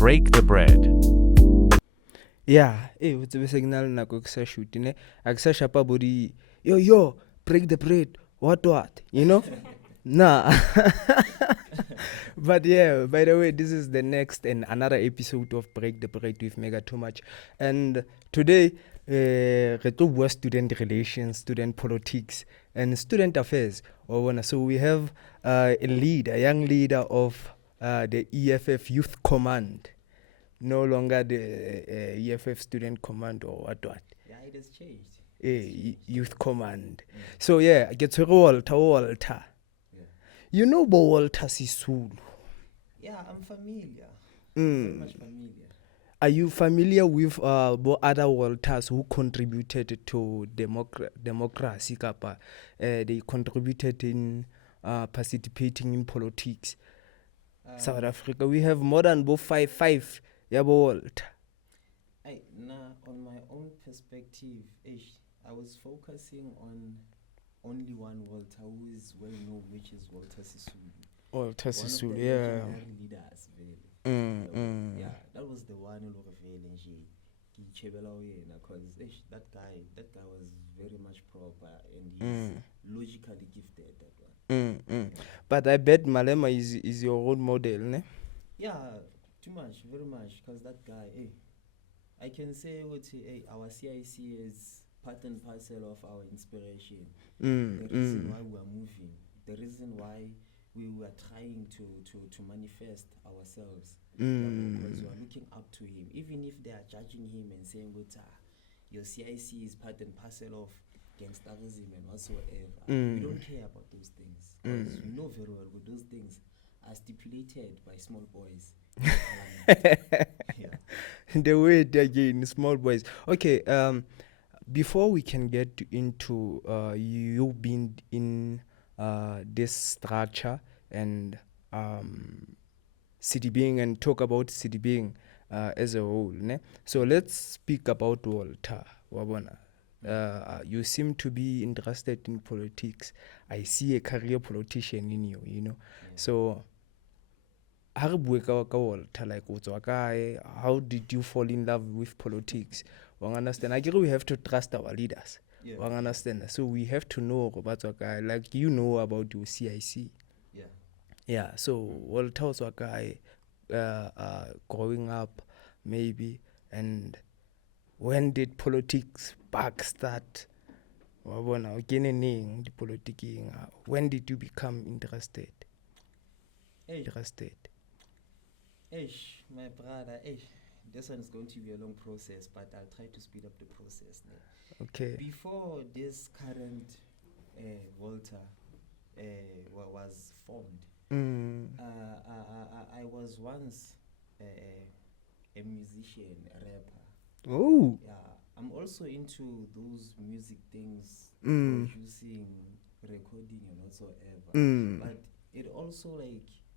Break the bread. Yeah, what's the signal na kuksa shoot ne? Aksa shapa body. Yo, break the bread. What? You know? Nah. But yeah, by the way, this is the next and another episode of Break the Bread with Mega Too Much. And today, re tlo bua student relations, student politics, and student affairs. So we have a young leader of the EFF Youth Command. No longer the EFF Student Command or what. Yeah, it has changed. Youth Command. So yeah, get to Walter. Yeah. You know about Walter Sisulu. Yeah, I'm familiar. Mm. Very much familiar. Are you familiar with other Walters who contributed to democracy? They contributed in participating in politics. South Africa, we have more than five. Yeah, Walter. On my own perspective, I was focusing on only one Walter who is well known, which is Walter Sisulu. Walter Sisulu, one of the yeah. legendary leaders, really. Yeah, that was the one who because that guy was very much proper and he's logically gifted, that one. Yeah. But I bet Malema is your role model, ne? Yeah, too much, very much, because that guy, I can say our CIC is part and parcel of our inspiration. The reason why we are moving, the reason why we were trying to manifest ourselves. Because we are looking up to him. Even if they are judging him and saying, your CIC is part and parcel of gangsterism and whatsoever. We don't care about those things. Because we know very well that those things are stipulated by small boys. Yeah. The way again, small boys. Okay, before we can get into you being in this structure and City Being and talk about City Being as a whole, ne? So let's speak about Walter Wabona. You seem to be interested in politics. I see a career politician in you, you know. Yeah. So Walter, like how did you fall in love with politics? Understand? I guess we have to trust our leaders. Yeah. Understand? So we have to know about like you know about your CIC. Yeah. Yeah. So Walter was a guy growing up, maybe, and when did politics back start? When did you become interested? My brother, this one is going to be a long process, but I'll try to speed up the process now. Okay. Before this current Walter was formed, I was once a musician, a rapper. Oh. Yeah, I'm also into those music things, producing, recording, and whatsoever. But it also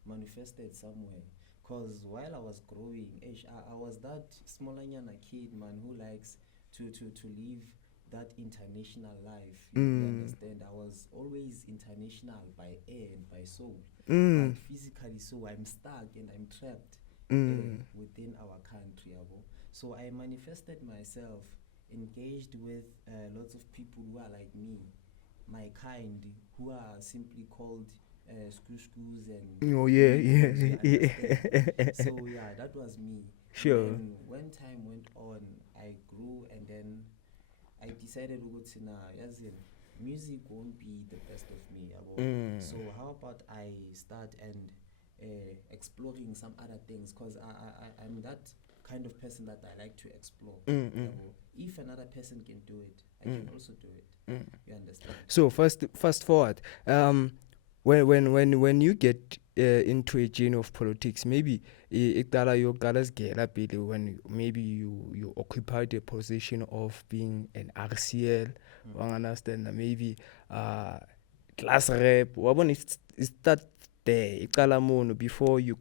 manifested somewhere. Because while I was growing, I was that smallanyana kid, man, who likes to live that international life. You understand? I was always international by air and by soul. But physically, so I'm stuck and I'm trapped within our country. So I manifested myself, engaged with lots of people who are like me, my kind, who are simply called schoos and oh yeah. So yeah, that was me. Sure. And when time went on, I grew, and then I decided music won't be the best of me. So how about I start and exploring some other things, because I'm that kind of person that I like to explore. If another person can do it, I can also do it. You understand? So fast forward. When you get into a journey of politics, maybe when maybe you occupy the position of being an RCL, understand, maybe class rep, is that there before you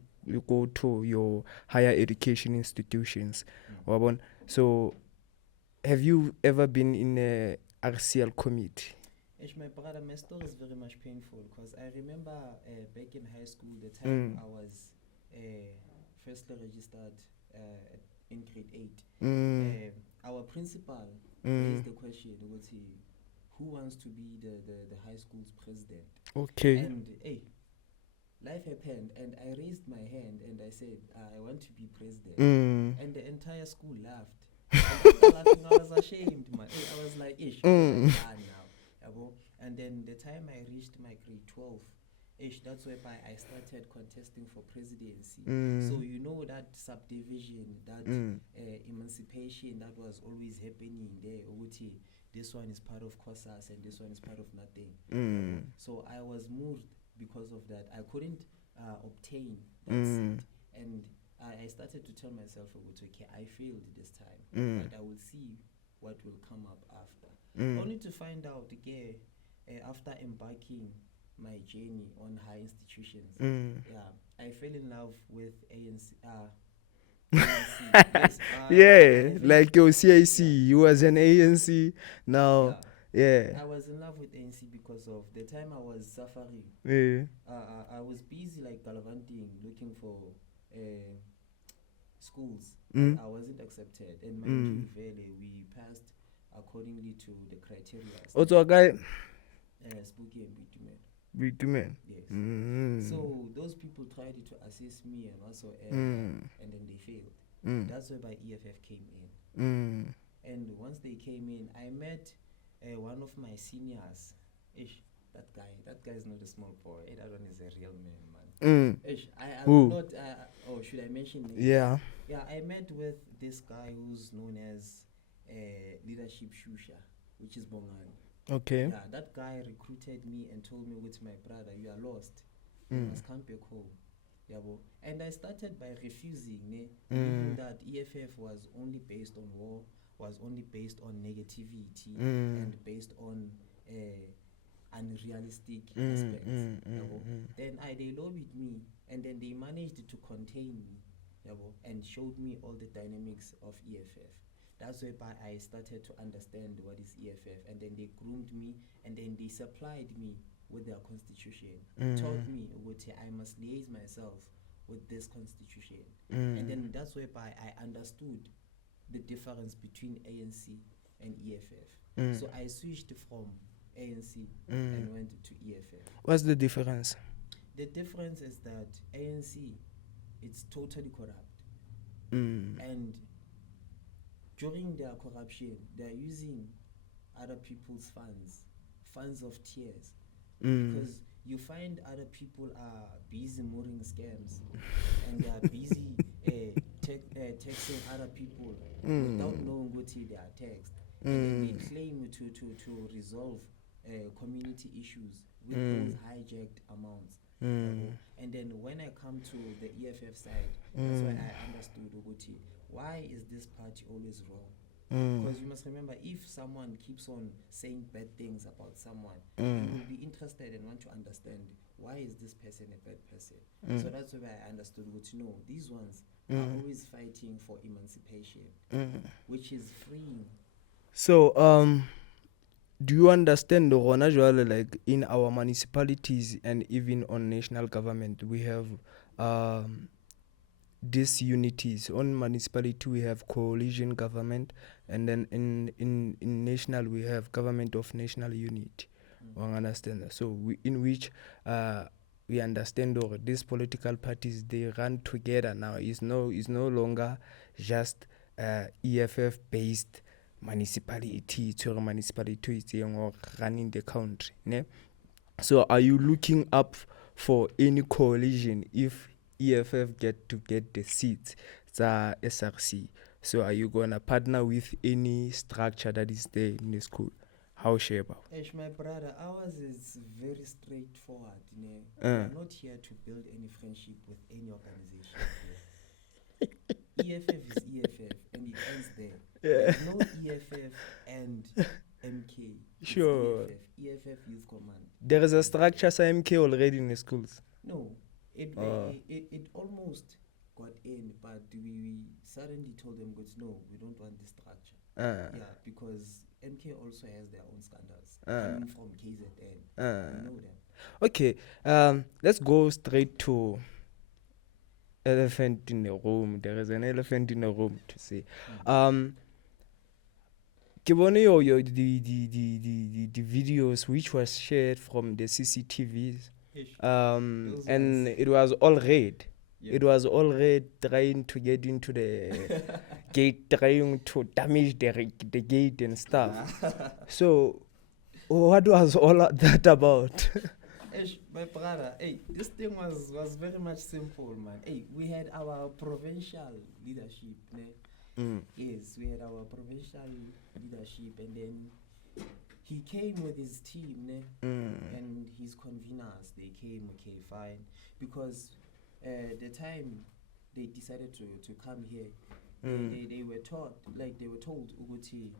go to your higher education institutions. So have you ever been in a RCL committee? My brother, my story is very much painful, because I remember back in high school, the time I was firstly registered in grade 8, our principal raised the question, who wants to be the high school's president? Okay. And hey, life happened, and I raised my hand and I said, I want to be president. And the entire school laughed. And after laughing, I was ashamed, man. I was like, ish, what have I done now? And then the time I reached my grade 12, that's whereby I started contesting for presidency. So you know that subdivision, that emancipation that was always happening there. This one is part of COSAS and this one is part of nothing. So I was moved because of that. I couldn't obtain that seat, and I started to tell myself, okay, I failed this time, but I will see what will come up after. Only to find out again after embarking my journey on high institutions. I fell in love with ANC. ANC. Yes, like your CIC, you was an ANC. Now, I was in love with ANC because of the time I was suffering. I was busy like gallivanting, looking for schools. I wasn't accepted, and mind you, we passed accordingly to the criteria. Also, a guy. Spooky and Bitumen. Yes. So those people tried to assist me and also and then they failed. That's why EFF came in. And once they came in, I met one of my seniors. That guy is not a small boy. That one is a real man. I will not. Should I mention names? Yeah. Yeah, I met with this guy who's known as Leadership Shusha, which is Bongan. Okay. Yeah, that guy recruited me and told me, with my brother, you are lost. You must come back home. Yeah, and I started by refusing, believing that EFF was only based on war, was only based on negativity, and based on unrealistic aspects. Then they lobbied me, and then they managed to contain me, and showed me all the dynamics of EFF. That's whereby I started to understand what is EFF, and then they groomed me, and then they supplied me with their constitution, taught me I must liaise myself with this constitution, and then that's whereby I understood the difference between ANC and EFF. So I switched from ANC and went to EFF. What's the difference? The difference is that ANC, it's totally corrupt, and during their corruption, they're using other people's funds of tears, because you find other people are busy mooring scams, and they are busy taxing other people without knowing what they are taxed, and then they claim to resolve community issues with those hijacked amounts. And then when I come to the EFF side, that's why I understood why is this party always wrong? Because you must remember, if someone keeps on saying bad things about someone, you will be interested and want to understand why is this person a bad person. So that's why I understood these ones are always fighting for emancipation, which is freeing. So do you understand like in our municipalities and even on national government we have these unities? On municipality we have coalition government, and then in national we have government of national unity. Understand? So in which we understand these political parties, they run together now. It's no longer just EFF based municipality to a municipality or running the country. Ne? So are you looking up for any coalition if EFF get the seats the SRC? So are you gonna partner with any structure that is there in the school? How Sheba? My brother, ours is very straightforward. We're not here to build any friendship with any organization. EFF is EFF, and it ends there. There's no EFF and MK. Sure. EFF Youth Command. There is a structure so MK already in the schools. No, it almost got in, but we suddenly told them, no, we don't want this structure. Yeah, because MK also has their own scandals coming from KZN. You know them. Okay, let's go straight to elephant in the room. There is an elephant in the room to say. Ke bone the videos which was shared from the CCTVs. And it was all red. Yeah. It was all red, trying to get into the gate, trying to damage the gate and stuff. So, what was all that about? My brother, this thing was very much simple, man. We had our provincial leadership, ne? Yes, we had our provincial leadership, and then he came with his team, ne? And his conveners. They came, okay, fine, because the time they decided to come here, they were taught, like they were told, Uguti,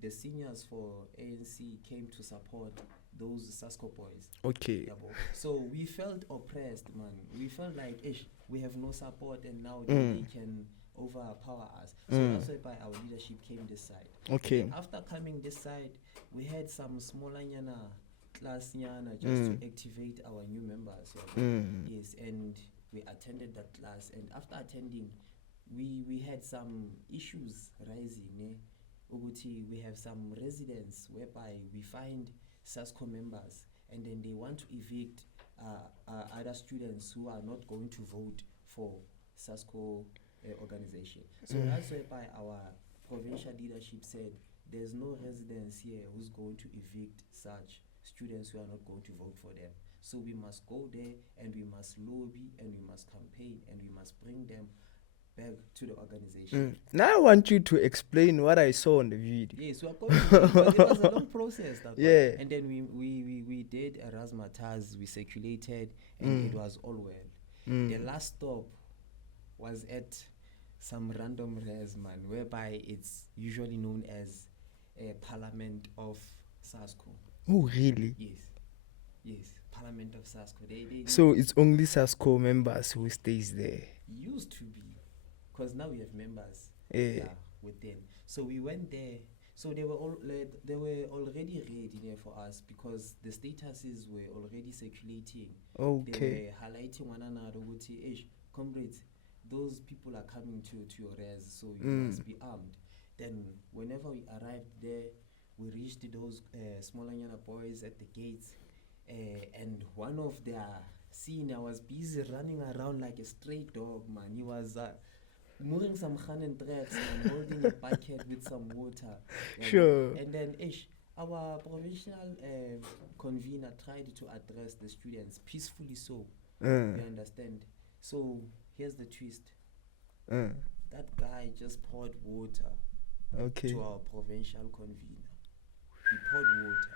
the seniors for ANC came to support those Sasco boys. Okay. So we felt oppressed, man. We felt like, we have no support, and now they can overpower us. So that's why our leadership came this side. Okay. After coming this side, we had some smaller nyana, class nyana, just to activate our new members. Yes, and we attended that class. And after attending, we had some issues rising. Uguti, we have some residents whereby we find SASCO members, and then they want to evict other students who are not going to vote for SASCO organization. So that's whereby our provincial leadership said there's no residents here who's going to evict such students who are not going to vote for them. So we must go there, and we must lobby, and we must campaign, and we must bring them back to the organization. Now I want you to explain what I saw on the video. Yes, we are going to, but it was a long process. Yeah. And then we did a razzmatazz, we circulated, and it was all well. The last stop was at some random res, man, whereby it's usually known as a Parliament of SASCO. Oh, really? Yes, Parliament of SASCO. They So it's only SASCO members who stays there. used to be, because now we have members with them. So we went there. So they were already ready there for us, because the statuses were already circulating. Okay. They were highlighting one another, comrades, those people are coming to your res, so you must be armed. Then whenever we arrived there, we reached those smaller Nyana boys at the gates, and one of their senior was busy running around like a stray dog, man. He was moving some hand and threats and holding a bucket with some water. Sure. And then our provincial convener tried to address the students peacefully, so you understand. So here's the twist. That guy just poured water to our provincial convener. He poured water.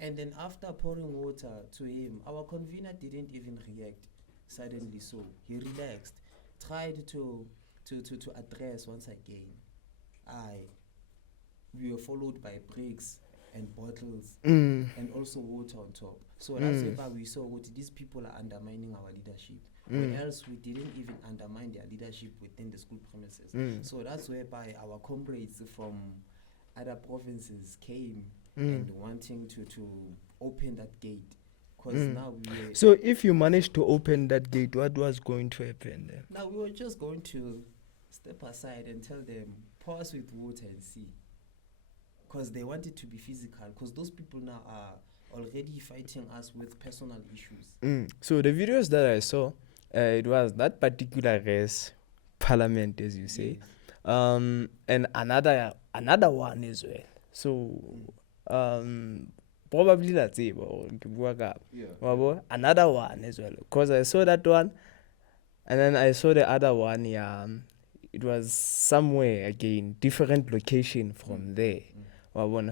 And then after pouring water to him, our convener didn't even react suddenly, so he relaxed, tried to address once again. We were followed by bricks and bottles and also water on top. So that's why we saw what these people are undermining our leadership. Or else we didn't even undermine their leadership within the school premises. So that's whereby our comrades from other provinces came and wanting to open that gate. Because now we were... So if you managed to open that gate, what was going to happen then? Now we were just going to step aside and tell them, pour us with water and see. Because they wanted to be physical. Because those people now are already fighting us with personal issues. So the videos that I saw, it was that particular race, Parliament, as you say, and another one as well. So probably that's it. Another one as well. Because I saw that one, and then I saw the other one. It was somewhere again, different location from there.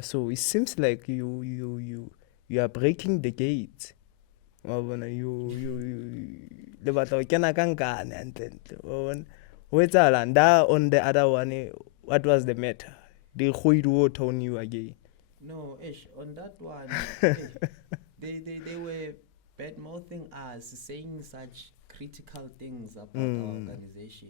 So it seems like you are breaking the gate. Le batla ho kena ka nkane hantle ho etsahala nda on the other one. What was the matter? They kgoile water on you again? No, on that one, they were bad mouthing us, saying such critical things about our organization,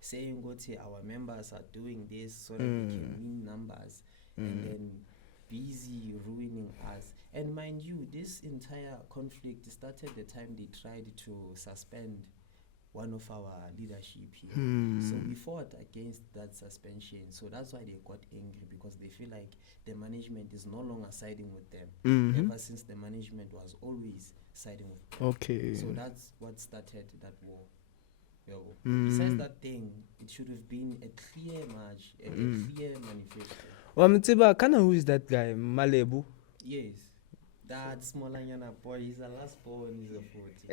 saying what our members are doing this so that we can win numbers, and then busy ruining us. And mind you, this entire conflict started the time they tried to suspend one of our leadership here. So we fought against that suspension. So that's why they got angry, because they feel like the management is no longer siding with them. Ever since the management was always siding with them. Okay. So that's what started that war. Besides that thing, it should have been a clear march, a clear manifesto. Kana, who is that guy? Malebu? Yes. That Smolanyana boy, he's a last born, he's a 40.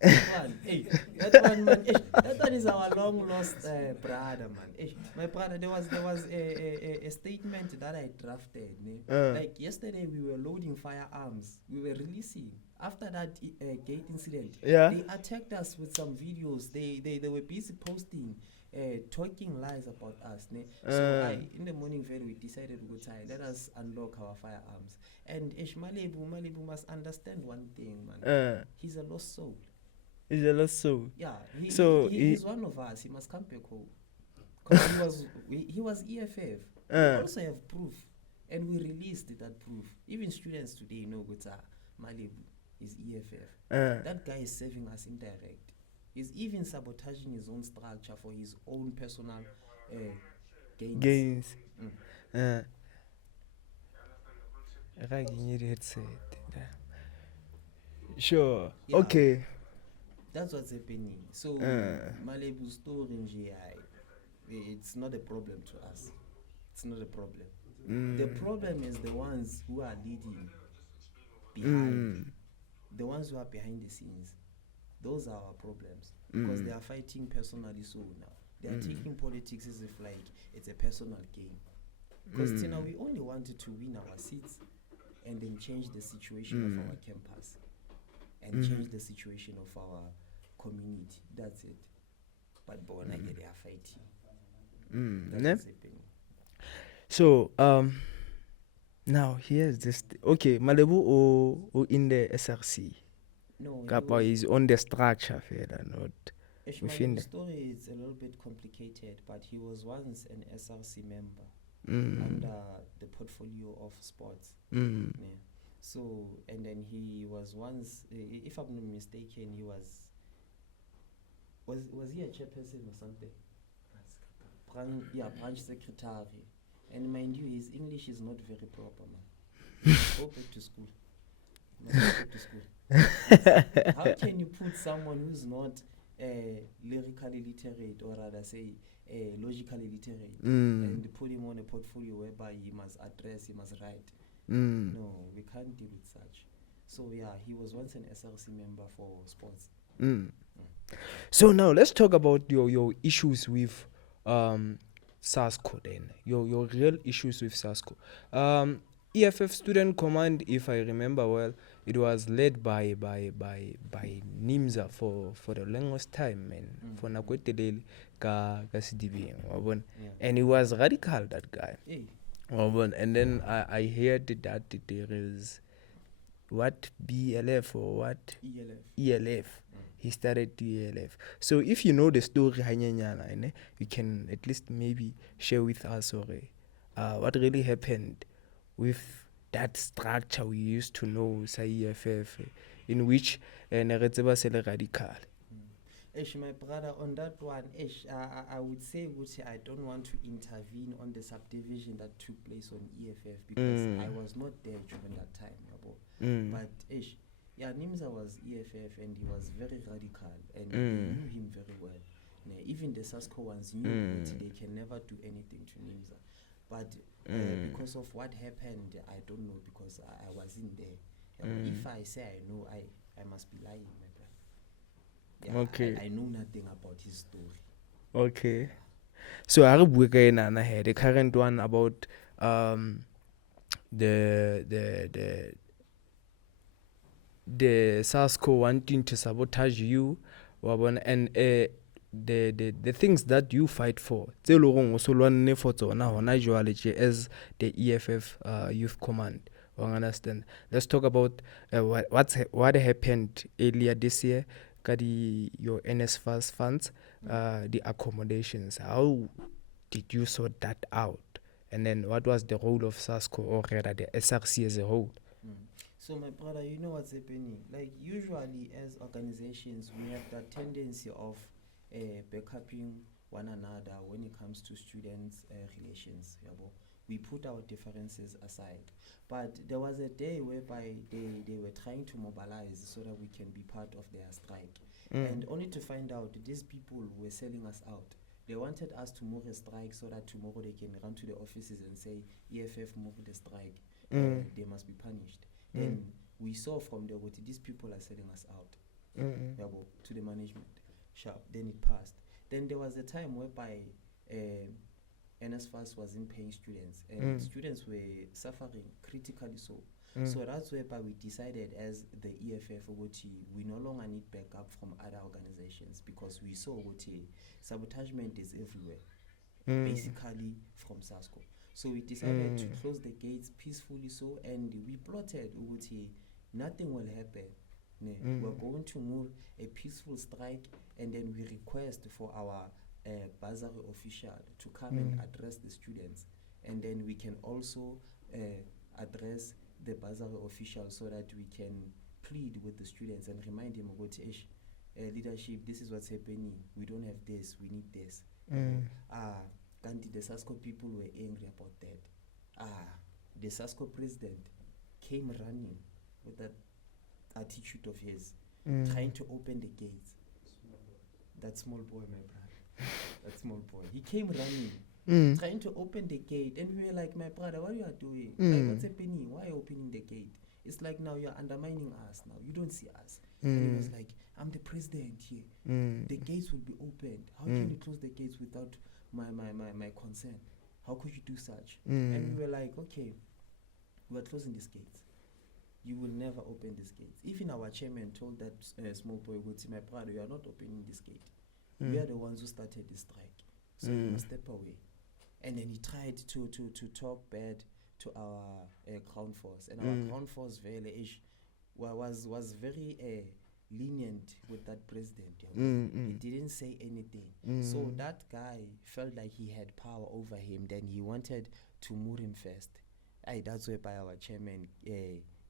That one, man, that one is our long lost brother, man. My brother, there was a statement that I drafted. Like yesterday, we were loading firearms. We were releasing. After that gate incident, they attacked us with some videos. They were busy posting, talking lies about us. So in the morning, we decided to go tired. Let us unlock our firearms. And Malebu must understand one thing, man. He's a lost soul. He's a lost soul. Yeah. He's one of us. He must come back home. Because he was EFF. We also have proof. And we released that proof. Even students today know Malebu is EFF. That guy is serving us indirect. He's even sabotaging his own structure for his own personal gains. Sure. Yeah. Okay. That's what's happening. So Malebu's story, it's not a problem to us. It's not a problem. The problem is the ones who are leading behind. The ones who are behind the scenes. Those are our problems. Because they are fighting personally so now. They are taking politics as if like it's a personal game. Because we only wanted to win our seats and then change the situation of our campus. And change the situation of our community. That's it. But Bona, they are fighting. That's happening. So, now here's this. Okay, Malebu or in the SRC? No. Kappa is on the structure, not within the story is a little bit complicated, but he was once an SRC member under the portfolio of sports. Yeah. So, and then he was once, if I'm not mistaken, he was he a chairperson or something? Branch secretary. And mind you, his English is not very proper, man. Go back to school. How can you put someone who's not lyrically literate, or rather say logically literate, and put him on a portfolio whereby he must address, he must write? No, we can't deal with such. So he was once an SRC member for sports. So now let's talk about your issues with SASCO then. Your real issues with SASCO. EFF Student Command, if I remember well, it was led by NIMZA for the longest time, man. For Nakwetelele ka CDB, and he was radical, that guy. And then I heard that there is what BLF or what ELF. He started ELF. So if you know the story, you can at least maybe share with us what really happened with that structure we used to know, say EFF, in which Neretseba sele radical. My brother, on that one, I would say I don't want to intervene on the subdivision that took place on EFF because I was not there during that time. But NIMZA was EFF and he was very radical and they knew him very well. Even the SASCO ones knew that they can never do anything to NIMZA. But because of what happened, I don't know, because I wasn't there. If I say I know, I must be lying, my brother. Yeah, I know nothing about his story. Okay. So the current one about the SASCO wanting to sabotage you, and the things that you fight for, as the EFF Youth Command. Understand? Let's talk about what happened earlier this year. Your NSFAS funds, the accommodations. How did you sort that out? And then what was the role of SASCO, or rather the SRC as a whole? So my brother, you know what's happening? Like usually as organizations, we have that tendency of backupping one another when it comes to students' relations. Yabo. We put our differences aside. But there was a day whereby they were trying to mobilize so that we can be part of their strike. And only to find out these people were selling us out. They wanted us to move a strike so that tomorrow they can run to the offices and say, EFF moved the strike. They must be punished. Then we saw from there what these people are selling us out yabo, to the management. Sharp. Then it passed. Then there was a time whereby NSFAS wasn't paying students, and students were suffering critically so. So that's whereby we decided as the EFF we no longer need backup from other organizations because we saw sabotagement is everywhere, basically from SASCO. So we decided to close the gates peacefully so, and we plotted nothing will happen. We're going to move a peaceful strike, and then we request for our bursary official to come and address the students, and then we can also address the bursary official so that we can plead with the students and remind them about leadership, this is what's happening, we don't have this, we need this. The SASCO people were angry about that. The SASCO president came running with that attitude of his, trying to open the gates. That small boy, my brother. That small boy. He came running, trying to open the gate. And we were like, my brother, what are you doing? Like, what's happening? Why are you opening the gate? It's like now you're undermining us now. You don't see us. And he was like, I'm the president here. The gates will be opened. How can you close the gates without my consent? How could you do such? And we were like, okay, we're closing these gates. You will never open this gate. Even our chairman told that small boy, my brother, you are not opening this gate. We are the ones who started the strike. So you must step away. And then he tried to talk bad to our ground force. And our ground force was very lenient with that president. He didn't say anything. So that guy felt like he had power over him. Then he wanted to move him first. That's whereby our chairman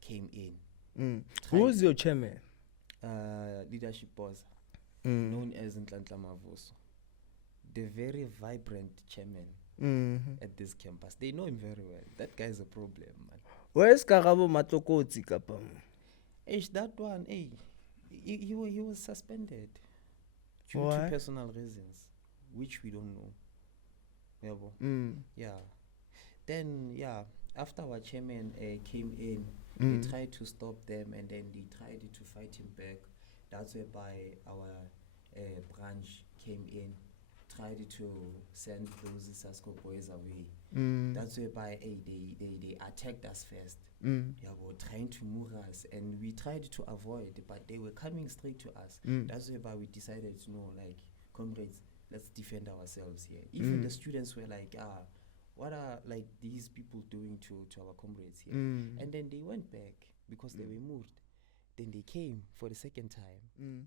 came in. Who was your chairman? Leadership boss, known as Nhlanhla Mavuso. The very vibrant chairman at this campus. They know him very well. That guy is a problem, man. Where's Karabo Matlokotsi, Kapa? That one, he was suspended due to personal reasons, which we don't know. Yeah. Then, after our chairman came in, they tried to stop them, and then they tried to fight him back. That's whereby our branch came in, tried to send those SASCO boys away. That's whereby they attacked us first. Were trying to move us, and we tried to avoid, but they were coming straight to us. That's whereby we decided to know, like, comrades, let's defend ourselves here. Even the students were like, what are like these people doing to our comrades here? And then they went back because they were moved. Then they came for the second time.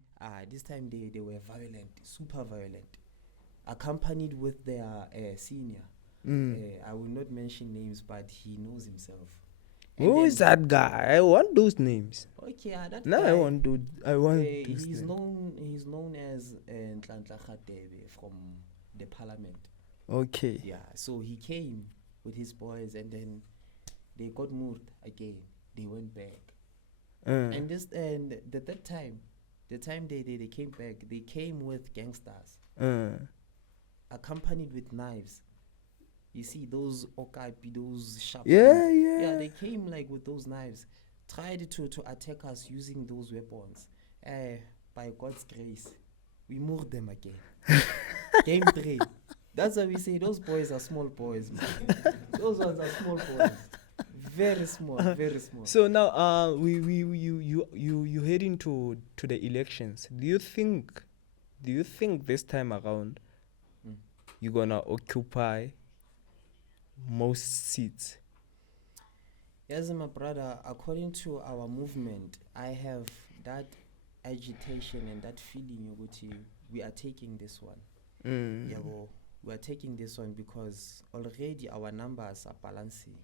This time they were violent, super violent, accompanied with their senior. I will not mention names, but he knows himself. Who is that guy? I want those names. Okay, that no, guy, I want those he's names. known as Nhlanhla Khatebe from the parliament. Okay. Yeah, so he came with his boys, and then they got moved again. They went back. And the third time, the time they came back, they came with gangsters, accompanied with knives. You see those okapi, those sharp. Yeah, they came like with those knives, tried to attack us using those weapons. By God's grace, we moved them again. Game 3. That's why we say those boys are small boys, man. Those ones are small boys. Very small, very small. So now you heading to the elections. Do you think this time around you're gonna occupy most seats? Yes, my brother, according to our movement, I have that agitation and that feeling we are taking this one. We are taking this one because already our numbers are balancing.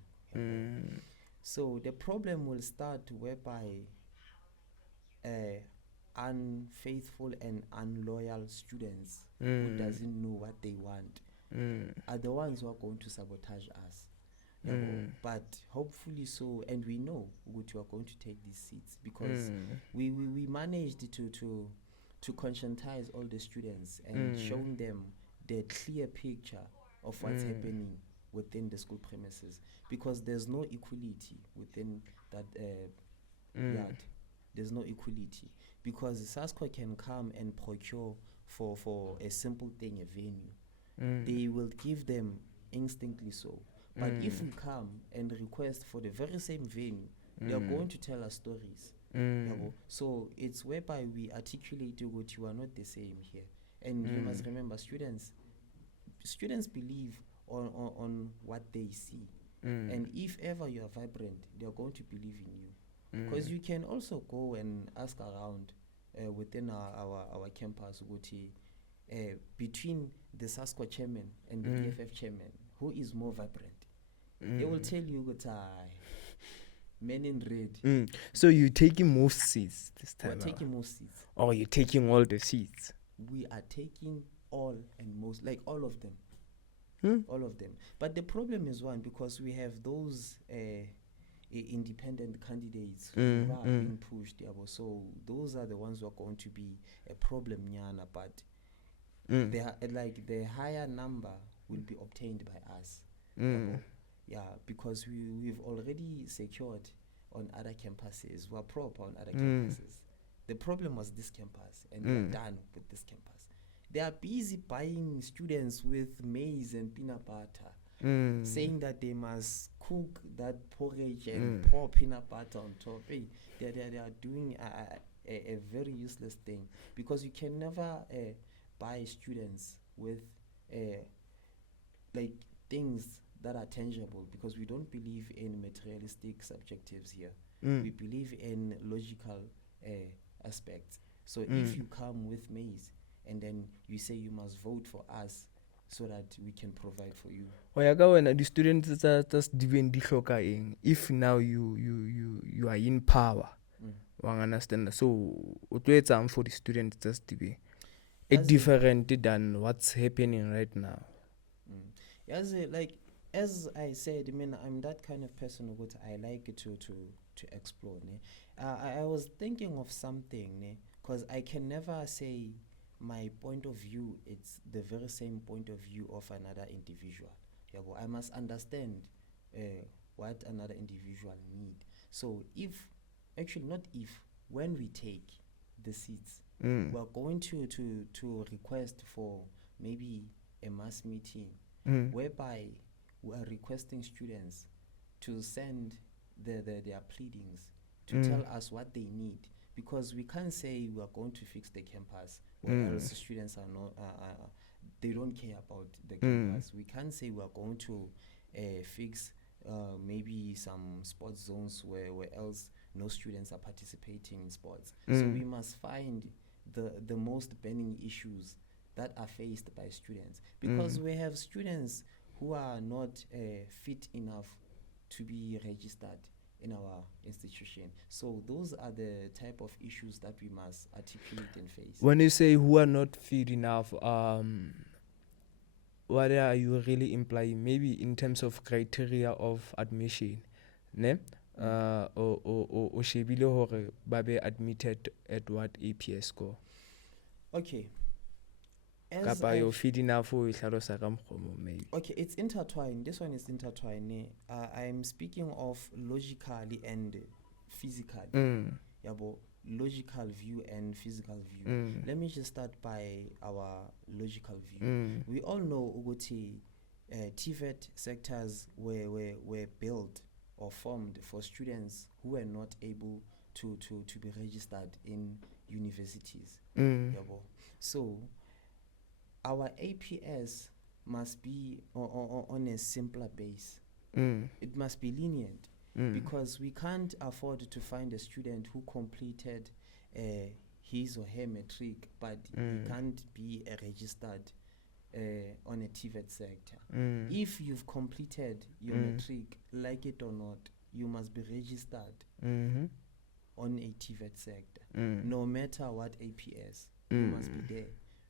So the problem will start whereby unfaithful and unloyal students who doesn't know what they want are the ones who are going to sabotage us. But hopefully so, and we know what we are going to take these seats because we managed to conscientize all the students and showing them the clear picture of what's happening within the school premises, because there's no equality within that yard. There's no equality because SASCO can come and procure for a simple thing, a venue. They will give them instantly so. But if we come and request for the very same venue, they are going to tell us stories. So it's whereby we articulate what you are not the same here. And you must remember, students believe on what they see. And if ever you are vibrant, they are going to believe in you. Because you can also go and ask around within our campus, between the SASCO chairman and the EFF chairman, who is more vibrant? They will tell you that men in red. So you're taking most seats this time? We're taking most seats. Or you're taking all the seats? We are taking all and most, like all of them. All of them. But the problem is one, because we have those independent candidates who are being pushed. So those are the ones who are going to be a problem, Nyana, but they are, like the higher number will be obtained by us. Because we've already secured on other campuses. We're proper on other campuses. The problem was this campus, and we're done with this campus. They are busy buying students with maize and peanut butter, saying that they must cook that porridge and pour peanut butter on top. Hey, they are doing a very useless thing, because you can never buy students with like things that are tangible, because we don't believe in materialistic subjectives here. We believe in logical aspects. So if you come with maize and then you say you must vote for us so that we can provide for you. The students just doing the if now you are in power. Understand? So what for the students just to be different than what's happening right now. As I said, I'm that kind of person who I like to explore. I was thinking of something, because I can never say my point of view, it's the very same point of view of another individual. I must understand what another individual need. So when we take the seats, we're going to request for maybe a mass meeting whereby we are requesting students to send their pleadings to tell us what they need, because we can't say we are going to fix the campus where else students are not they don't care about the campus. We can't say we are going to fix maybe some sports zones where else no students are participating in sports. So we must find the most burning issues that are faced by students, because we have students who are not fit enough to be registered in our institution. So those are the type of issues that we must articulate and face. When you say who are not fit enough, what are you really implying? Maybe in terms of criteria of admission, ne? Or shebile hore ba be admitted at what APS score? Okay. Kapa yo fit enough for maybe. Okay, it's intertwined. This one is intertwined. I'm speaking of logically and physically. Logical view and physical view. Let me just start by our logical view. We all know Uguti TVET sectors were built or formed for students who were not able to be registered in universities. So our APS must be on a simpler base. It must be lenient, because we can't afford to find a student who completed his or her matric, but he can't be registered on a TVET sector. If you've completed your matric, like it or not, you must be registered Mm-hmm. on a TVET sector. Mm. No matter what APS, you must be there.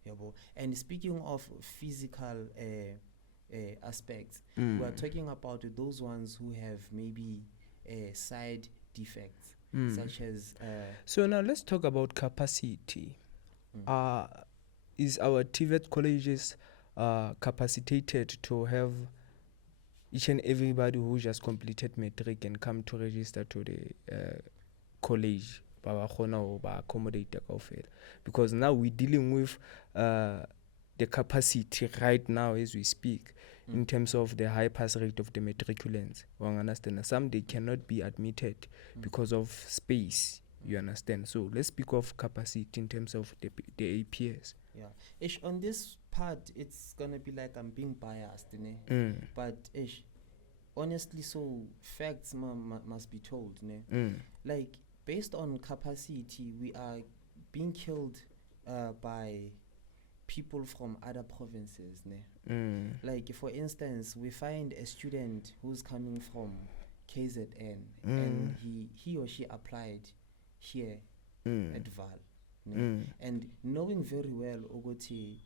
Yabo. And speaking of physical aspects, we are talking about those ones who have maybe side defects, such as. So now let's talk about capacity. Is our TVET colleges capacitated to have each and everybody who just completed matric and come to register to the college? Accommodate because now we're dealing with the capacity right now as we speak in terms of the high pass rate of the matriculants. You understand? Some they cannot be admitted because of space. You understand? So let's speak of capacity in terms of the APS. Yeah. Ish, on this part, it's gonna be like I'm being biased, but ish, honestly, so facts must be told, like based on capacity, we are being killed by people from other provinces, like for instance, we find a student who's coming from KZN and he or she applied here at Val. And knowing very well Ogoti,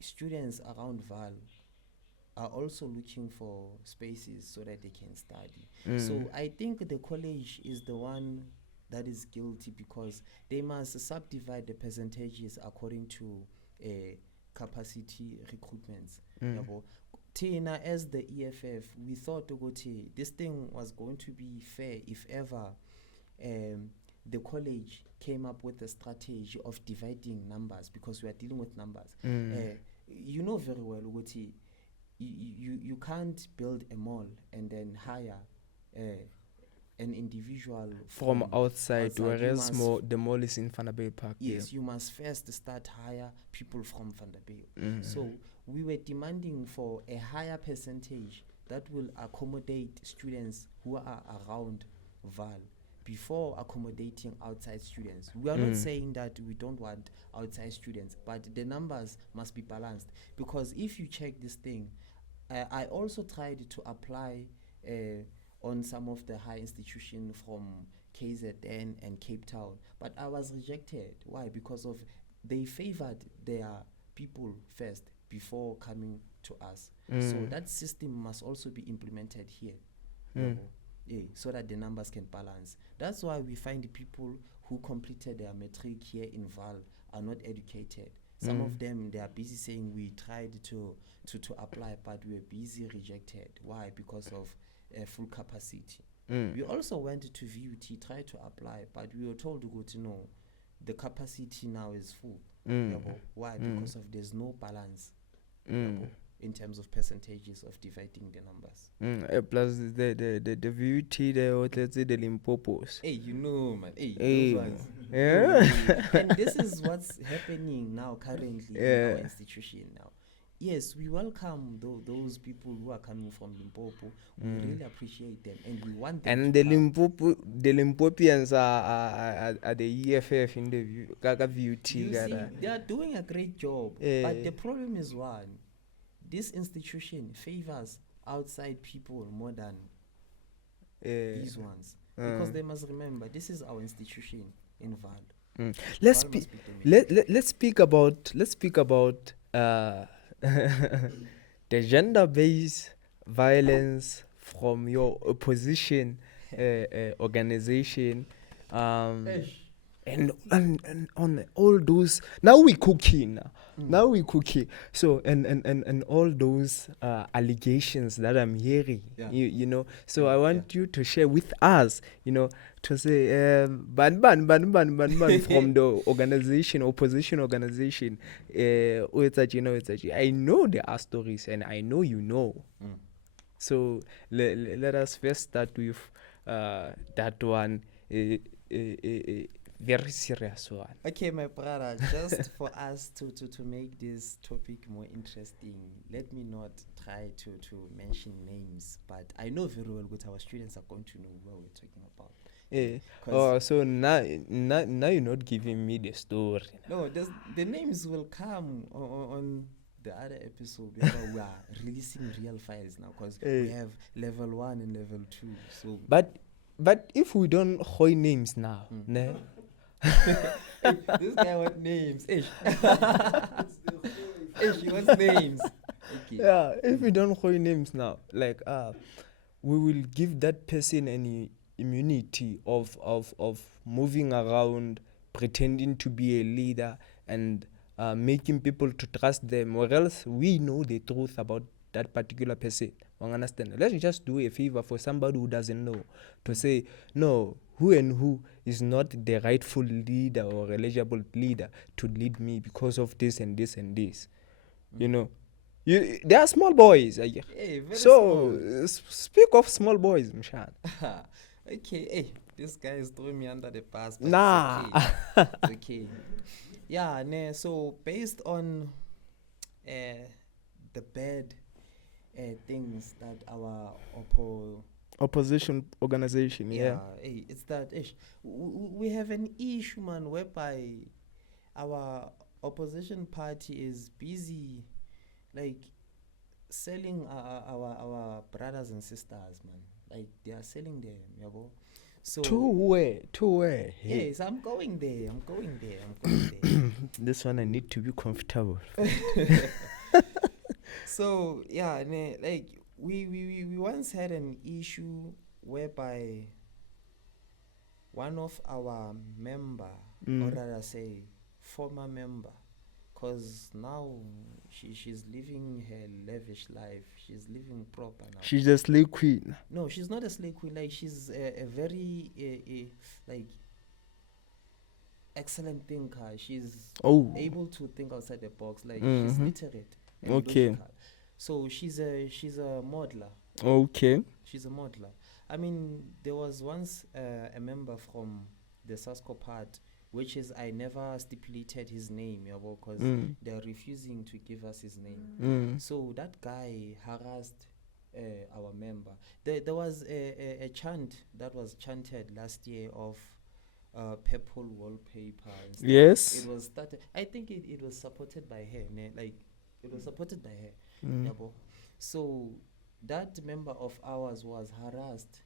students around Val are also looking for spaces so that they can study. So I think the college is the one that is guilty because they must subdivide the percentages according to capacity recruitments. Tina, as the EFF, we thought Ogoti, this thing was going to be fair if ever the college came up with a strategy of dividing numbers because we are dealing with numbers. You know very well, Uguti, you can't build a mall and then hire an individual from outside whereas the mall is in Vanderbilt Park. Yes, you must first start hire people from Vanderbilt. So we were demanding for a higher percentage that will accommodate students who are around Val before accommodating outside students. We are not saying that we don't want outside students, but the numbers must be balanced. Because if you check this thing, I also tried to apply on some of the high institutions from KZN and Cape Town, but I was rejected. Why? Because of they favored their people first before coming to us. So that system must also be implemented here. So that the numbers can balance. That's why we find the people who completed their matric here in Val are not educated. Some of them, they are busy saying we tried to apply, but we were busy rejected. Why? Because of full capacity. We also went to VUT, tried to apply, but we were told to go to know the capacity now is full. Why? Because of there's no balance. In terms of percentages of dividing the numbers. Plus the VUT, let's say the Limpopos. Hey, you know, man. Hey, those ones. Yeah. And this is what's happening now currently in our institution now. Yes, we welcome those people who are coming from Limpopo. We really appreciate them and we want them and to the Limpopians are the EFF in the VUT. You see, they are doing a great job. But the problem is one. This institution favors outside people more than these ones. Because they must remember, this is our institution in Val. Let's speak about the gender-based violence from your opposition organization. And on all those, now we cooking. So and all those allegations that I'm hearing, you know. So I want you to share with us, to say ban from the organization, opposition organization. I know there are stories, and I know you know. So let us first start with that one. Very serious one. Okay, my brother, just for us to make this topic more interesting, let me not try to mention names, but I know very well what our students are going to know what we're talking about. So now you're not giving me the story. No, the names will come on the other episode because we are releasing real files now because we have level 1 and level 2. So, but But if we don't hoy names now, ne? This guy wants names. Ish. Ish, he wants names. Okay. Yeah, if we don't hoy names now, like we will give that person any immunity of moving around, pretending to be a leader, and making people to trust them, or else we know the truth about that particular person. Understand? Let's just do a favor for somebody who doesn't know, to say no, who and who is not the rightful leader or eligible leader to lead me because of this and this and this. You know, they are small boys. Hey, very So small. speak of small boys, Mshan. Okay, hey, this guy is throwing me under the bus. But Nah. It's okay. It's okay. Yeah, so based on the bad things that our Opposition organization, yeah. hey, it's that we have an issue, man, whereby our opposition party is busy, like selling our brothers and sisters, man. Like they are selling them, yabo. So To where? Hey. yes, I'm going there. I'm going there. This one I need to be comfortable. So yeah, like we once had an issue whereby one of our member, or rather say former member, cause now she's living her lavish life. She's living proper now. She's a slave queen. No, she's not a slave queen. Like she's a very like excellent thinker. She's able to think outside the box. Like she's literate and Okay. logical. So she's a modeler. Okay. She's a modeler. I mean, there was once a member from the Sasco part, which is I never stipulated his name, because they're refusing to give us his name. So that guy harassed our member. There was a chant that was chanted last year of purple wallpaper and stuff. Yes. It was started. I think it was supported by her. Like it was supported by her. Yabo. So that member of ours was harassed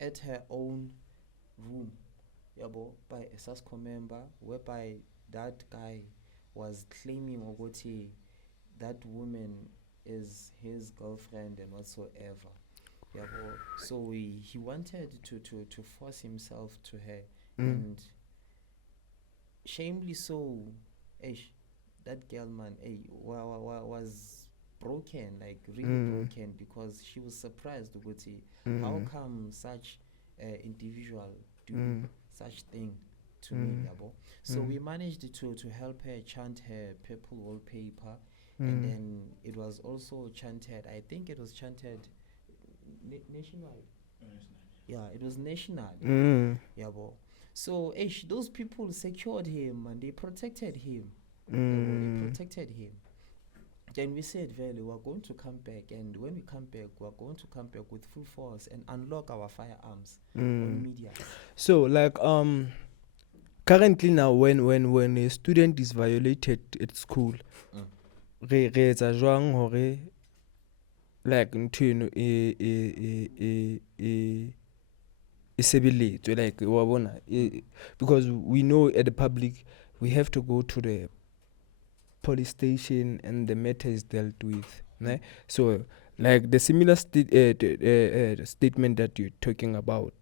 at her own room, yabo, by a SASCO member, whereby that guy was claiming Ogoti that woman is his girlfriend and whatsoever. Yabo. So he wanted to force himself to her, and shamefully so, that girl, man, was broken, like really broken, because she was surprised, Ogoti, how come such individual do such thing to me, yabo. So we managed to help her chant her purple wallpaper, and then it was also chanted. I think it was chanted nationwide. Yeah, it was national. Yabo. So those people secured him and they protected him. They protected him. Then we said, Vele, we're going to come back, and when we come back, we're going to come back with full force and unlock our firearms on media. So like currently now when a student is violated at school, re etsa jwang hore like ntho eno e sebeletswe, like wa bona, because we know at the public we have to go to the police station and the matter is dealt with. Ne? So like the similar statement that you're talking about,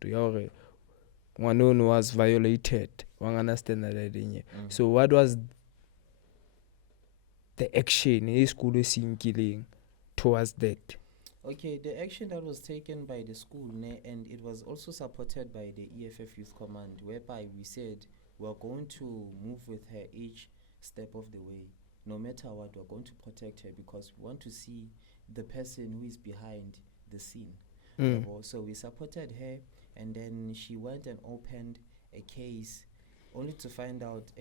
one was violated. One understand that. So what was the action in school killing towards that? Okay, the action that was taken by the school, and it was also supported by the EFF Youth Command, whereby we said we're going to move with her each step of the way. No matter what, we're going to protect her because we want to see the person who is behind the scene. So we supported her, and then she went and opened a case, only to find out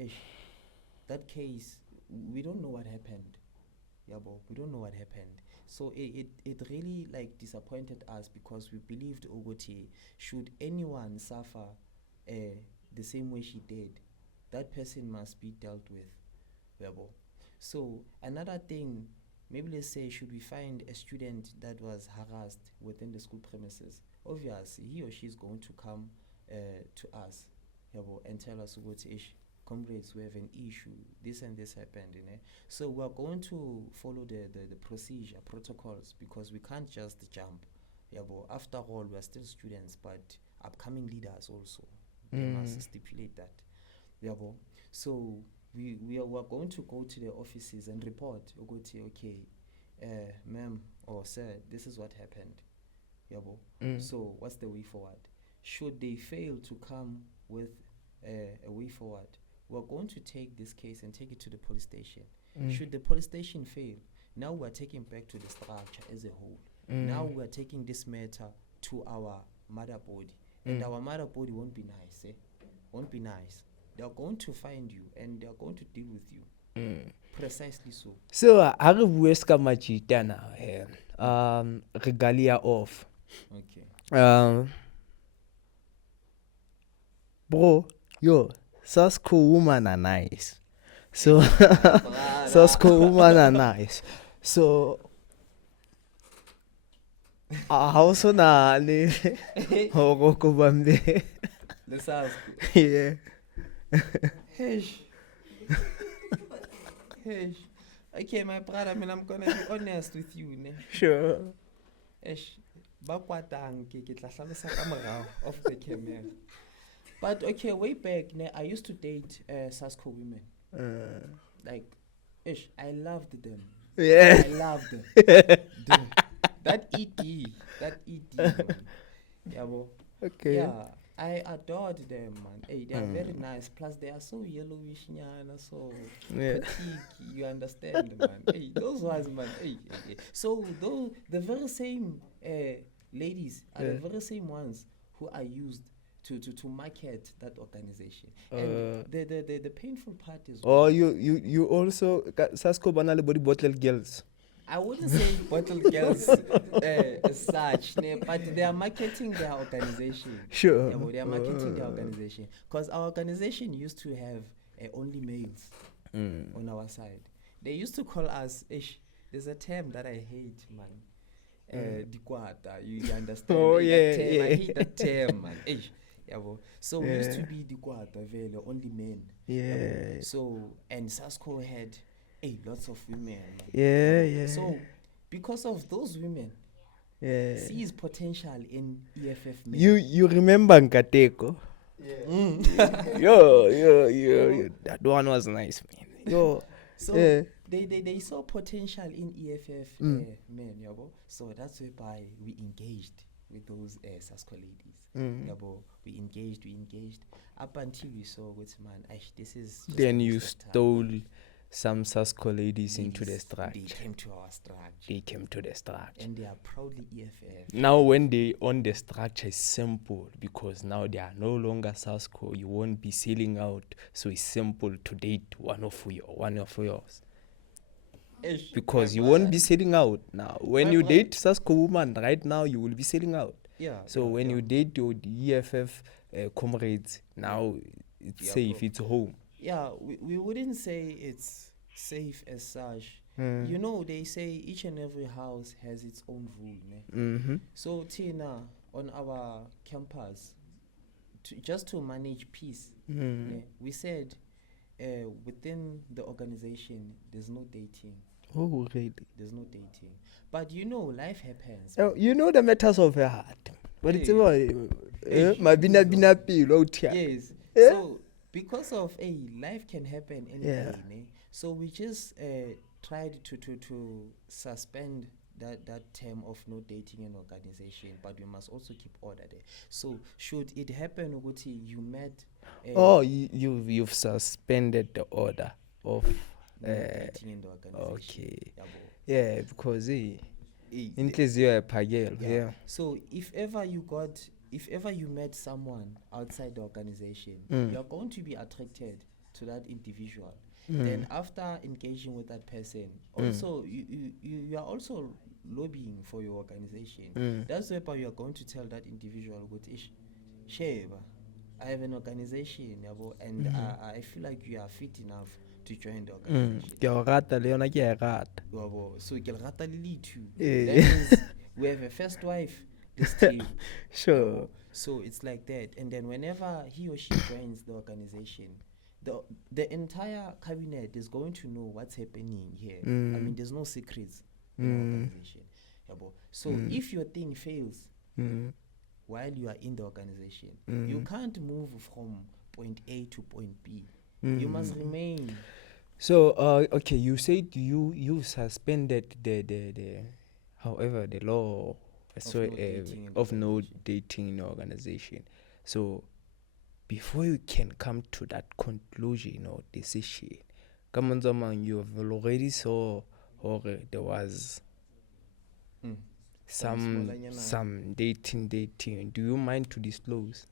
that case, we don't know what happened. We don't know what happened. So it really like disappointed us, because we believed Ogoti, should anyone suffer the same way she did, that person must be dealt with. So another thing, maybe let's say, should we find a student that was harassed within the school premises, obviously he or she is going to come to us, and tell us what ish, comrades, we have an issue, this and this happened, so we are going to follow the procedure protocols, because we can't just jump. After all, we are still students, but upcoming leaders also, they must stipulate that. So we are going to go to the offices and report. We'll go to, okay, ma'am or sir, this is what happened. So what's the way forward? Should they fail to come with a way forward, we're going to take this case and take it to the police station. Should the police station fail, now we're taking back to the structure as a whole. Now we're taking this matter to our mother body, and our mother body won't be nice. Won't be nice. They're going to find you and they're going to deal with you. Precisely so. So ha re bue ska Majita now, regalia off. Okay. Bro, yo, Sasko woman are nice. So Sasko woman are nice. So also na ni hoko bambe. Let's ask. Yeah. Hesh. Okay, my brother, I'm gonna be honest with you, ne. Sure. Hesh. Bakwatang ke tla hlalosa ka morao of the camera. But okay, way back, ne, I used to date Sasko women. Like, I loved them. Yeah. I loved them. That ED. Yeah, well, Okay. yeah, I adored them, man. Hey, they are very nice. Plus, they are so yellowish, so petite. You understand, man. Hey, those ones, man. Hey. So the very same ladies are the very same ones who are used to market that organization. And the painful part is. Oh, you also Sasko banale body bottle girls. I wouldn't say bottle girls as such, but they are marketing their organization. Sure. They are marketing their organization. Because our organization used to have only males on our side. They used to call us, there's a term that I hate, man. Dikwata, you understand? Oh, That yeah, term, yeah. I hate that term, man. So we used to be Dikwata, only men. Yeah. So, and Sasko had lots of women. Yeah. So, because of those women, sees potential in EFF men. You remember Nkateko? Yeah. Yo, that one was nice, man. Yo. So they saw potential in EFF men, so that's why we engaged with those Sasko ladies. We engaged up until we saw what, man, this is just Then a you waste of time. stole some Sasko ladies into the They structure. came to our structure. They came to the structure. And they are proudly EFF. Now when they on the structure is simple, because now they are no longer Sasko. You won't be selling out, so it's simple to date one of yours. Because you won't be selling out now. When you date Sasko woman right now, you will be selling out. Yeah. So when you date your EFF comrades, now it's safe, bro. it's home. Yeah, we wouldn't say it's safe as such. You know, they say each and every house has its own rule. Ne? So Tina, on our campus, just to manage peace, ne, we said within the organization there's no dating. Oh, really? There's no dating. But you know, life happens. Oh, you know the matters of her heart. But it's Hey. about bina pilo tia. Yes. So because of life can happen anytime. Ne? So we just tried to suspend that term of no dating in organization, but we must also keep order there. So should it happen, Uguti, you met You've suspended the order of no dating in the organization. okay. Yabo. Yeah, because Eh, inhliziyo yaphakela. yeah. Yeah. So if ever you met someone outside the organization, you're going to be attracted to that individual. Then after engaging with that person, also you are also lobbying for your organization. That's why you are going to tell that individual, Sheba, I have an organization, yabo, and I feel like you are fit enough to join the organization. Ke a rata le yona ke a rata. Yabo. So ke le rata le le two. Eh. That means we have a first wife. this team. Sure. So it's like that. And then whenever he or she joins the organization, the entire cabinet is going to know what's happening here. I mean, there's no secrets in our organization. So if your thing fails while you are in the organization, you can't move from point A to point B. You must remain. So, okay, you said you suspended the however the law of no dating in the organization. So, before you can come to that conclusion or decision, come on, someone you have already saw or there was some dating. Do you mind to disclose?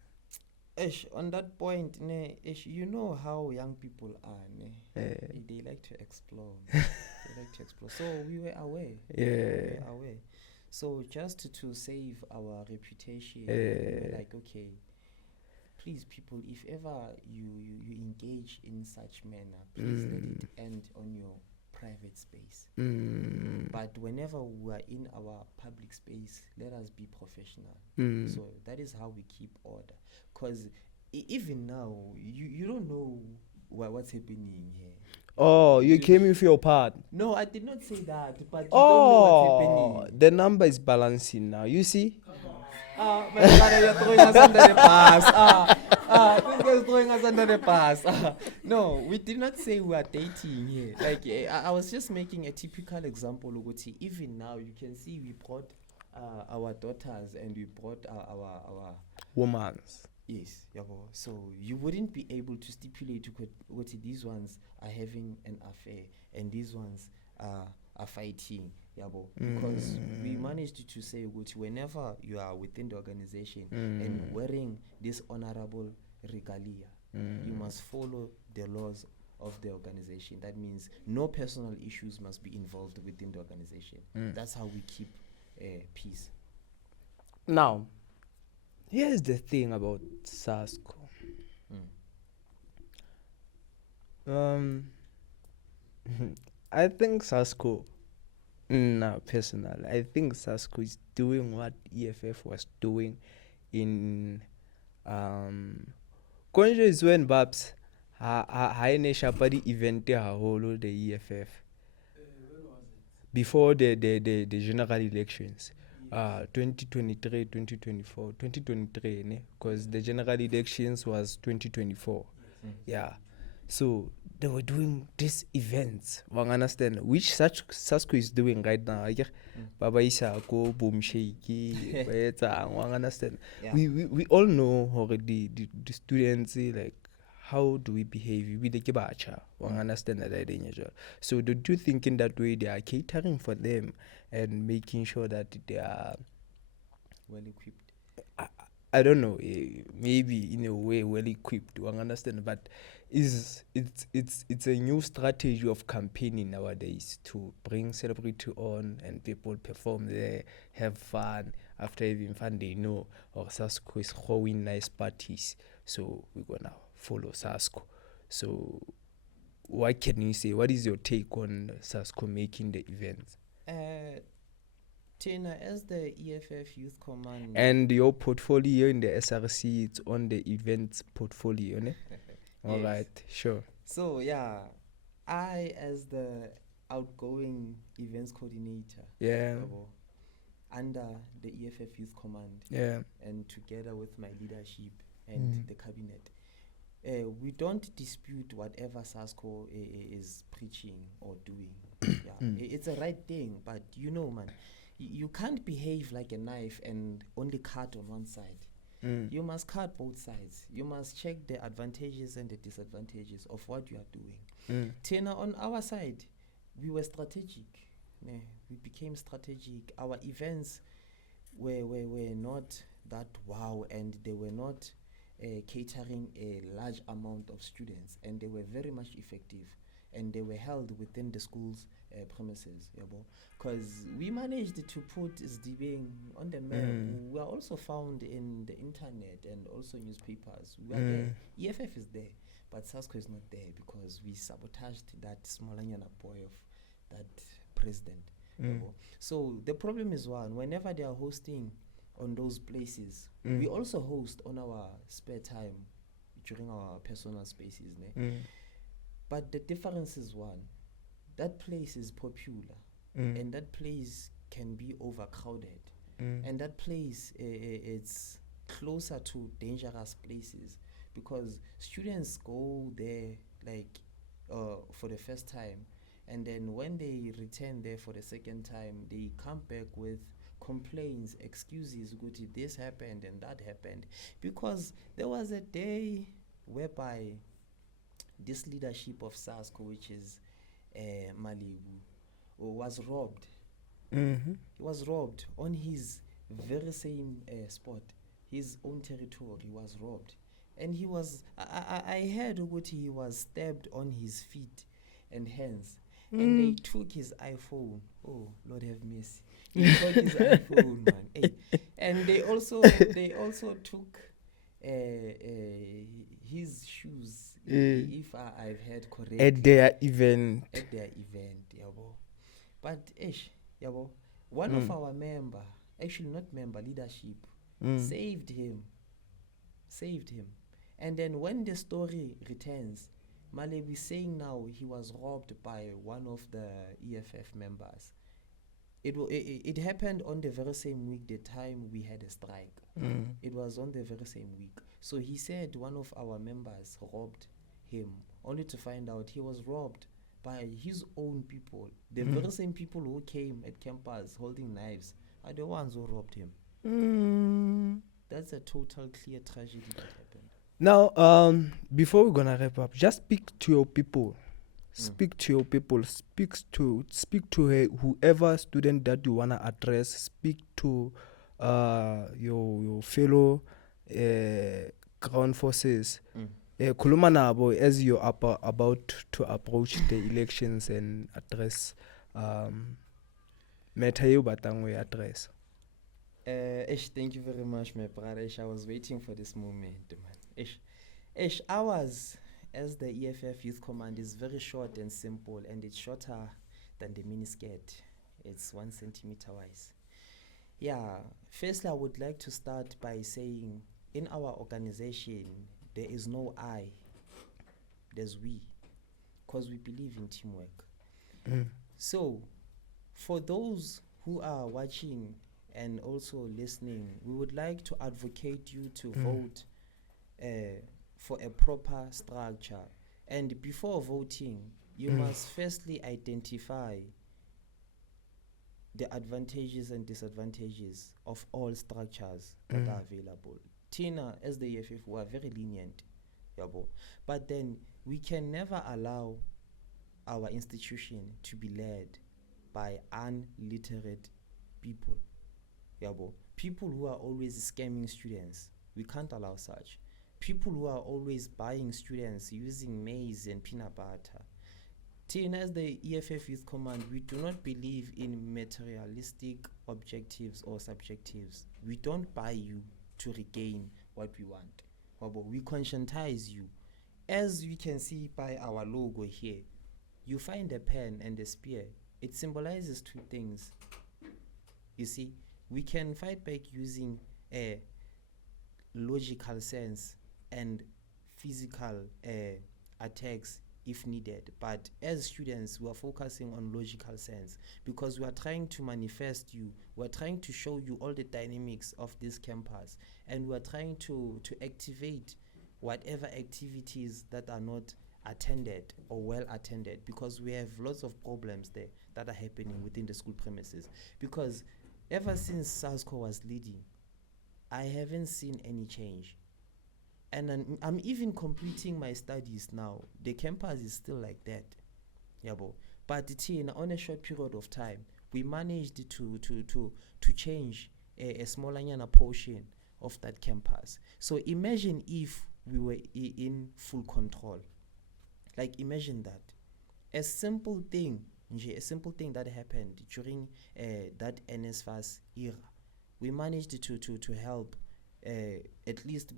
On that point, you know how young people are. They like to explore. So we were aware. So just to save our reputation, we were like, okay, please, people, if ever you engage in such manner, please let it end on your private space. But whenever we are in our public space, let us be professional. So that is how we keep order. Because even now, you don't know what's happening here. Oh, you came with your part. No, I did not say that, but you don't know what's happening. The number is balancing now. You see? My brother, you're throwing us under the bus. This guy's throwing us under the bus. No, we did not say we are dating here. Like, I was just making a typical example. Even now, you can see we brought our daughters and we brought our women's. Yes, so you wouldn't be able to stipulate what these ones are having an affair and these ones are fighting, because we managed to say whenever you are within the organization and wearing this honorable regalia, you must follow the laws of the organization. That means no personal issues must be involved within the organization. That's how we keep peace. Now, here's the thing about SASCO. I think SASCO, personally, I think SASCO is doing what EFF was doing in Konjo is when Babs haine shapadi event haholo the EFF. When was it? Before the general elections. 2023, 2024, 2023, because the general elections was 2024. Yeah. So they were doing these events, understand, which SASCO is doing right now. Baba Isako, Boom Shaky, understand. We all know already the students, like, how do we behave? We understand that idea. So do you think in that way they are catering for them and making sure that they are well equipped? I don't know, maybe in a way well equipped, understand, but it's a new strategy of campaigning nowadays to bring celebrity on and people perform there, have fun. After having fun, they know SASCO is throwing nice parties, so we're gonna follow SASCO. So what can you say? What is your take on SASCO making the events? Tina, as the EFF Youth Command... And your portfolio in the SRC, it's on the events portfolio, ne? All yes. Right, sure. So, I, as the outgoing events coordinator, under the EFF Youth Command, and together with my leadership and the cabinet, we don't dispute whatever SASCO is preaching or doing. It's a right thing, but man, you can't behave like a knife and only cut on one side. You must cut both sides. You must check the advantages and the disadvantages of what you are doing. Tina, on our side, we were strategic. We became strategic. Our events were not that wow, and they were not catering a large amount of students, and they were very much effective, and they were held within the school's premises, because we managed to put Zdibeng on the map. We are also found in the internet and also newspapers. We are there. EFF is there, but SASCO is not there because we sabotaged that Smolanyana boy of that president. So the problem is whenever they are hosting on those places. We also host on our spare time during our personal spaces, ne? But the difference is one, that place is popular, and that place can be overcrowded, and that place it's closer to dangerous places, because students go there like for the first time, and then when they return there for the second time, they come back with complaints, excuses, good, this happened and that happened, because there was a day whereby this leadership of SASCO, which is Malibu, was robbed. Mm-hmm. He was robbed on his very same spot, his own territory. He was robbed, and he was. I heard that he was stabbed on his feet and hands, and they took his iPhone. Oh Lord have mercy! He took his iPhone, man. Hey. And they also took his shoes, if I've heard correctly, at their event. Yabo. But yabo, one of our member, actually not member, leadership, saved him. And then when the story returns, Malebi saying now he was robbed by one of the EFF members. It happened on the very same week, the time we had a strike. It was on the very same week. So he said one of our members robbed him, only to find out he was robbed by his own people. The very same people who came at campus holding knives are the ones who robbed him. That's a total clear tragedy that happened. Now, before we're gonna wrap up, just speak to your people. Speak to your people. Speak to whoever student that you wanna address. Speak to your fellow ground forces. Khuluma nabo as you're about to approach the elections and address matter you batang we address. Thank you very much, my brother. I was waiting for this moment, man. Ours as the EFF Youth Command is very short and simple, and it's shorter than the miniskirt. It's 1 centimeter wise. Yeah, firstly, I would like to start by saying in our organization, there is no I, there's we, because we believe in teamwork. So, for those who are watching and also listening, we would like to advocate you to vote for a proper structure. And before voting, you must firstly identify the advantages and disadvantages of all structures that are available. Tina, as the EFF, we are very lenient, yabo. But then we can never allow our institution to be led by unliterate people, yabo. People who are always scamming students. We can't allow such. People who are always buying students using maize and peanut butter. Tina, as the EFF Youth Command, we do not believe in materialistic objectives or subjectives. We don't buy you to regain what we want. We conscientize you. As you can see by our logo here, you find a pen and a spear. It symbolizes two things. You see, we can fight back using a logical sense and physical attacks if needed, but as students we are focusing on logical sense, because we are trying to manifest you, we are trying to show you all the dynamics of this campus, and we are trying to activate whatever activities that are not attended or well attended, because we have lots of problems there that are happening within the school premises. Because ever since SASCO was leading, I haven't seen any change. And I'm even completing my studies now. The campus is still like that. Yabo. But on a short period of time, we managed to change a smaller portion of that campus. So imagine if we were in full control. Like imagine that. A simple thing that happened during that NSFAS era. We managed to help at least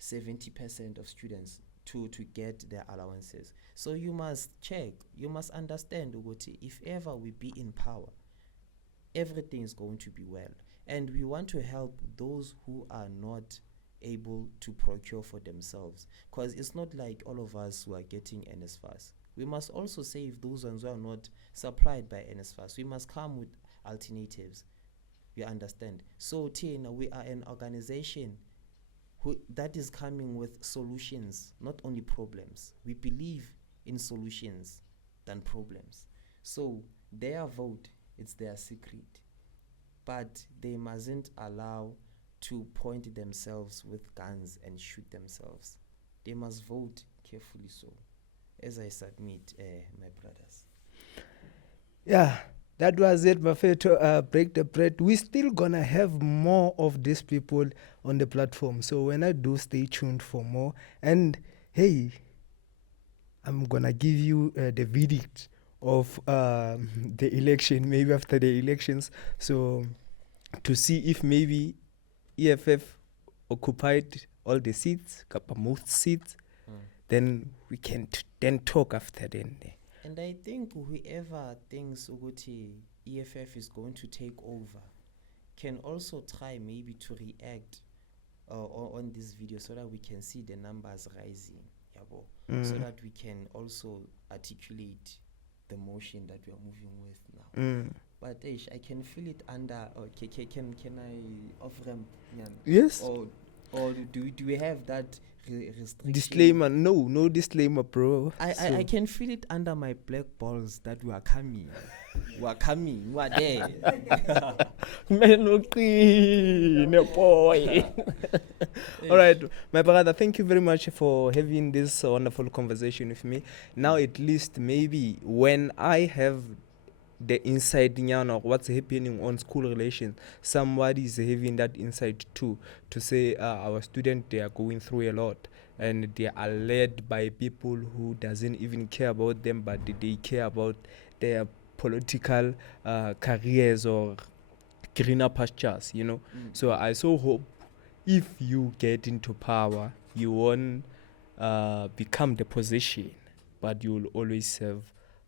70% of students to get their allowances. So you must check, you must understand, Uguti, if ever we be in power, everything is going to be well. and we want to help those who are not able to procure for themselves, because it's not like all of us who are getting NSFAS. We must also save those ones who are not supplied by NSFAS. We must come with alternatives. You understand? So Tina, we are an organization that is coming with solutions, not only problems. We believe in solutions than problems. So their vote, it's their secret. But they mustn't allow to point themselves with guns and shoot themselves. They must vote carefully so. As I submit, my brothers. Yeah, that was it, Buffet, to break the bread. We're still gonna have more of these people on the platform. So when I do, stay tuned for more. And hey, I'm gonna give you the verdict of the election, maybe after the elections. So to see if maybe EFF occupied all the seats, most seats, then we can then talk after then. And I think whoever thinks Uguti EFF is going to take over can also try maybe to react on this video so that we can see the numbers rising, so that we can also articulate the motion that we are moving with now. But I can feel it under. Okay, can I off ramp? Yes. Or do we have that restriction? Disclaimer? No disclaimer, bro. I can feel it under my black balls that we are coming. We are there. Boy. All right, my brother, thank you very much for having this wonderful conversation with me. Now, at least maybe when I have the insight of what's happening on school relations, somebody is having that insight too, to say our students, they are going through a lot and they are led by people who doesn't even care about them, but they care about their political careers or greener pastures, So I so hope if you get into power, you won't become the position, but you will always serve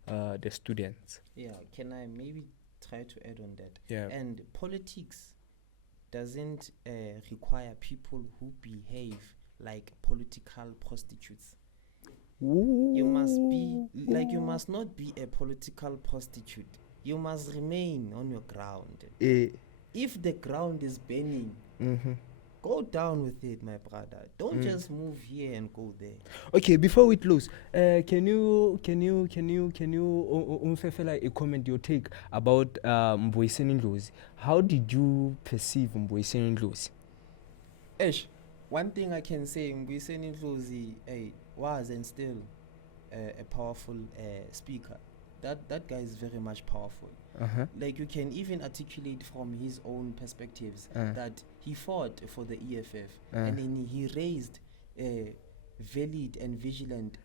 the students. Yeah, can I maybe try to add on that? Yeah. And politics doesn't require people who behave like political prostitutes. You must not be a political prostitute. You must remain on your ground. If the ground is burning, go down with it, my brother. Don't just move here and go there. Okay, before we close, can you comment your take about Mboiseni Ndlozi? How did you perceive Mboiseni Ndlozi? One thing I can say, Mboiseni Ndlozi was and still a powerful speaker. That guy is very much powerful. Like you can even articulate from his own perspectives that he fought for the EFF and then he raised a valid and vigilant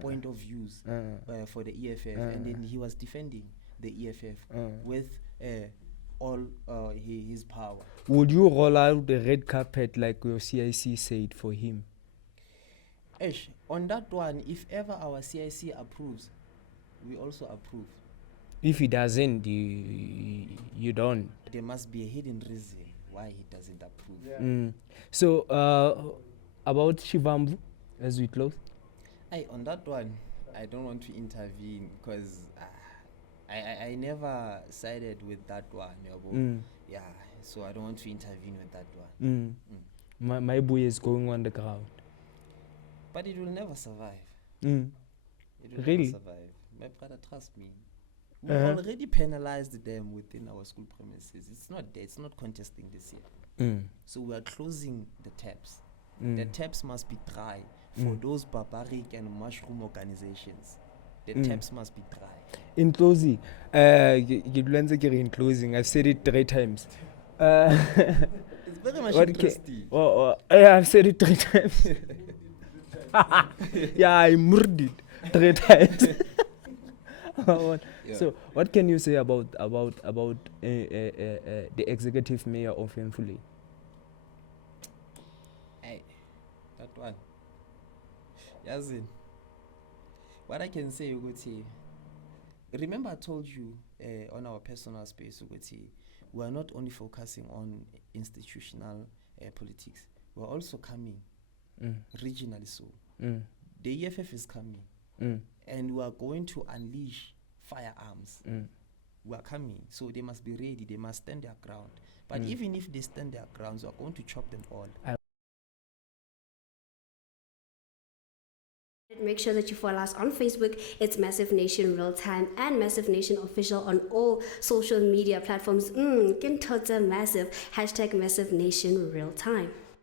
point of views for the EFF and then he was defending the EFF with all his power. Would you roll out the red carpet like your CIC said for him? On that one, if ever our CIC approves, we also approve. If he doesn't, you don't. There must be a hidden reason why he doesn't approve. Yeah. So, about Shivambu, as we close? On that one, I don't want to intervene because I never sided with that one. Yeah, so I don't want to intervene with that one. My boy is going on the ground. But it will never survive. It will never survive. My brother, trust me. We already penalized them within our school premises. It's not there. It's not contesting this year. So we are closing the taps. The taps must be dry for those barbaric and mushroom organizations. The taps must be dry. In closing, in closing, I've said it 3 times. It's very much interesting. I've said it 3 times. Yeah, I murdered it 3 times. So, what can you say about the executive mayor of Mfuleni? That one. Yazin. What I can say, Uguti, remember I told you on our personal space, Uguti, we are not only focusing on institutional politics, we're also coming regionally. So the EFF is coming, and we are going to unleash firearms. We are coming, so they must be ready. They must stand their ground. But even if they stand their grounds, we are going to chop them all. Make sure that you follow us on Facebook. It's Massive Nation Real Time and Massive Nation Official on all social media platforms. Massive. #Massive Nation Real Time.